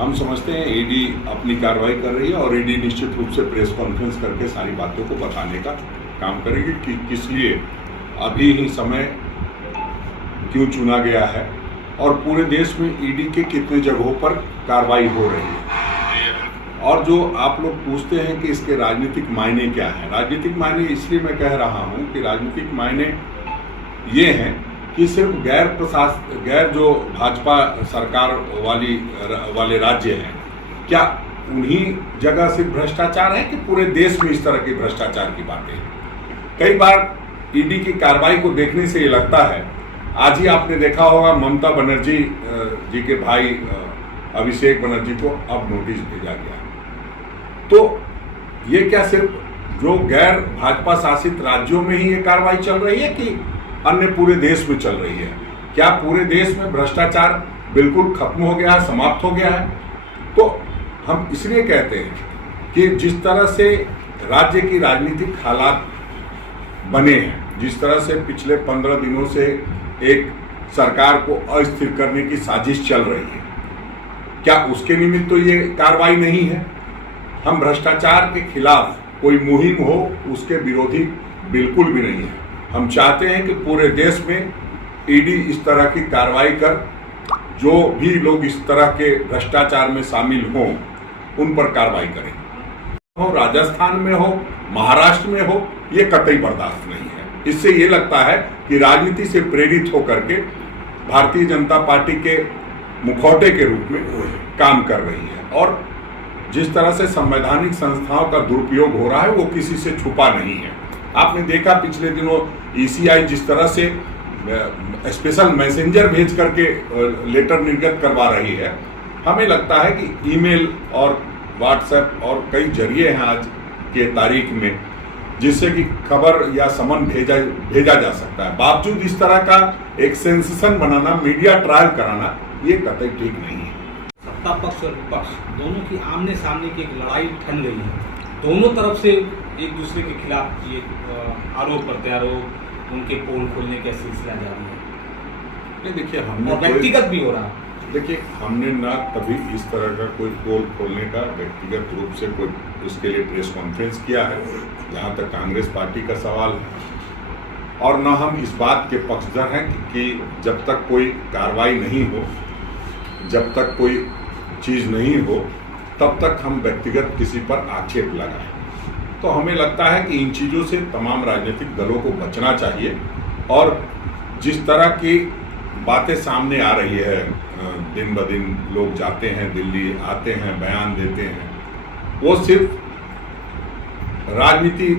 हम समझते हैं ईडी अपनी कार्रवाई कर रही है और ईडी निश्चित रूप से प्रेस कॉन्फ्रेंस करके सारी बातों को बताने का काम करेगी कि किस लिए अभी ही समय क्यों चुना गया है और पूरे देश में ईडी के कितने जगहों पर कार्रवाई हो रही है। और जो आप लोग पूछते हैं कि इसके राजनीतिक मायने क्या हैं, राजनीतिक मायने इसलिए मैं कह रहा हूं कि राजनीतिक मायने ये हैं कि सिर्फ गैर जो भाजपा सरकार वाले राज्य हैं, क्या उन्हीं जगह सिर्फ भ्रष्टाचार है कि पूरे देश में इस तरह के भ्रष्टाचार की बातें हैं। कई बार ईडी की कार्रवाई को देखने से ये लगता है, आज ही आपने देखा होगा ममता बनर्जी जी के भाई अभिषेक बनर्जी को अब नोटिस भेजा गया। तो ये क्या सिर्फ जो गैर भाजपा शासित राज्यों में ही ये कार्रवाई चल रही है कि अन्य पूरे देश में चल रही है? क्या पूरे देश में भ्रष्टाचार बिल्कुल खत्म हो गया है, समाप्त हो गया है? तो हम इसलिए कहते हैं कि जिस तरह से राज्य की राजनीतिक हालात बने हैं, जिस तरह से पिछले 15 दिनों से एक सरकार को अस्थिर करने की साजिश चल रही है, क्या उसके निमित्त तो ये कार्रवाई नहीं है? हम भ्रष्टाचार के खिलाफ कोई मुहिम हो उसके विरोधी बिल्कुल भी नहीं है। हम चाहते हैं कि पूरे देश में ईडी इस तरह की कार्रवाई कर जो भी लोग इस तरह के भ्रष्टाचार में शामिल हों उन पर कार्रवाई करें। हो राजस्थान में हो, महाराष्ट्र में हो, ये कतई बर्दाश्त नहीं है। इससे ये लगता है कि राजनीति से प्रेरित होकर के भारतीय जनता पार्टी के मुखौटे के रूप में काम कर रही है और जिस तरह से संवैधानिक संस्थाओं का दुरुपयोग हो रहा है वो किसी से छुपा नहीं है। आपने देखा पिछले दिनों ईसीआई जिस तरह से स्पेशल मैसेंजर भेज करके लेटर निर्गत करवा रही है, हमें लगता है कि ईमेल और व्हाट्सएप और कई जरिए हैं आज के तारीख में जिससे कि खबर या समन भेजा जा सकता है। बावजूद इस तरह का एक सेंसेशन बनाना, मीडिया ट्रायल कराना, ये कतई ठीक नहीं है। सत्ता पक्ष और विपक्ष दोनों की आमने सामने की एक लड़ाई ठन गई है। दोनों तरफ से एक दूसरे के खिलाफ ये आरोप प्रत्यारोप, उनके पोल खोलने का सिलसिला जारी है। नहीं देखिए, हमने व्यक्तिगत भी हो रहा है। देखिए, हमने ना कभी इस तरह का कोई पोल खोलने का व्यक्तिगत रूप से कोई उसके लिए प्रेस कॉन्फ्रेंस किया है जहाँ तक कांग्रेस पार्टी का सवाल है, और ना हम इस बात के पक्षधर हैं कि जब तक कोई कार्रवाई नहीं हो, जब तक कोई चीज़ नहीं हो, तब तक हम व्यक्तिगत किसी पर आक्षेप लगाएं। तो हमें लगता है कि इन चीज़ों से तमाम राजनीतिक दलों को बचना चाहिए और जिस तरह की बातें सामने आ रही है, दिन ब दिन लोग जाते हैं दिल्ली, आते हैं, बयान देते हैं, वो सिर्फ राजनीति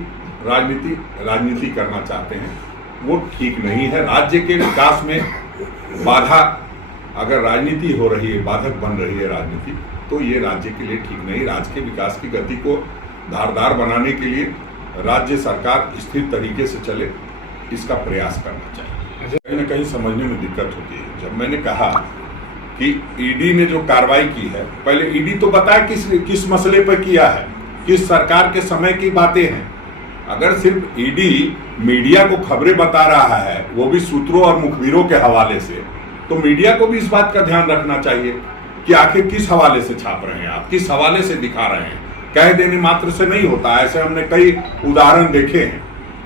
करना चाहते हैं, वो ठीक नहीं है। राज्य के विकास में बाधा, अगर राजनीति हो रही है, बाधक बन रही है राजनीति, तो ये राज्य के लिए ठीक नहीं। राज्य के विकास की गति को धारदार बनाने के लिए राज्य सरकार स्थिर तरीके से चले, इसका प्रयास करना चाहिए। कहीं ना कहीं समझने में दिक्कत होती है। जब मैंने कहा कि ईडी ने जो कार्रवाई की है, पहले ईडी तो बताया किस मसले पर किया है, किस सरकार के समय की बातें हैं। अगर सिर्फ ईडी मीडिया को खबरें बता रहा है, वो भी सूत्रों और मुखबिरों के हवाले से, तो मीडिया को भी इस बात का ध्यान रखना चाहिए कि आखिर किस हवाले से छाप रहे हैं आप, किस हवाले से दिखा रहे हैं। कह देने मात्र से नहीं होता। ऐसे हमने कई उदाहरण देखे हैं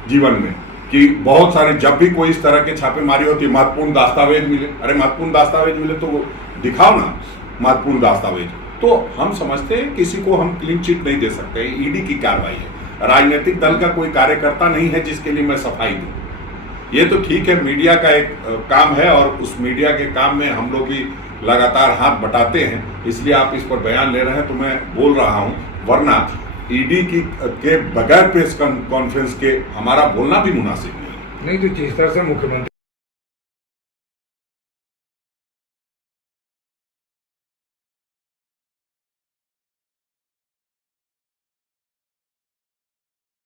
जीवन में कि बहुत सारे, जब भी कोई इस तरह के छापेमारी होती है, महत्वपूर्ण दस्तावेज मिले, अरे महत्वपूर्ण दस्तावेज मिले तो वो दिखाओ ना महत्वपूर्ण दस्तावेज। तो हम समझते हैं किसी को हम क्लीन चिट नहीं दे सकते। ईडी की कार्रवाई है, राजनीतिक दल का कोई कार्यकर्ता नहीं है जिसके लिए मैं सफाई दूं। ये तो ठीक है, मीडिया का एक काम है और उस मीडिया के काम में हम लोग भी लगातार हाथ बटाते हैं, इसलिए आप इस पर बयान ले रहे हैं तो मैं बोल रहा हूं, वरना ईडी के बगैर प्रेस कॉन्फ्रेंस के हमारा बोलना भी मुनासिब नहीं। तो जिस तरह से मुख्यमंत्री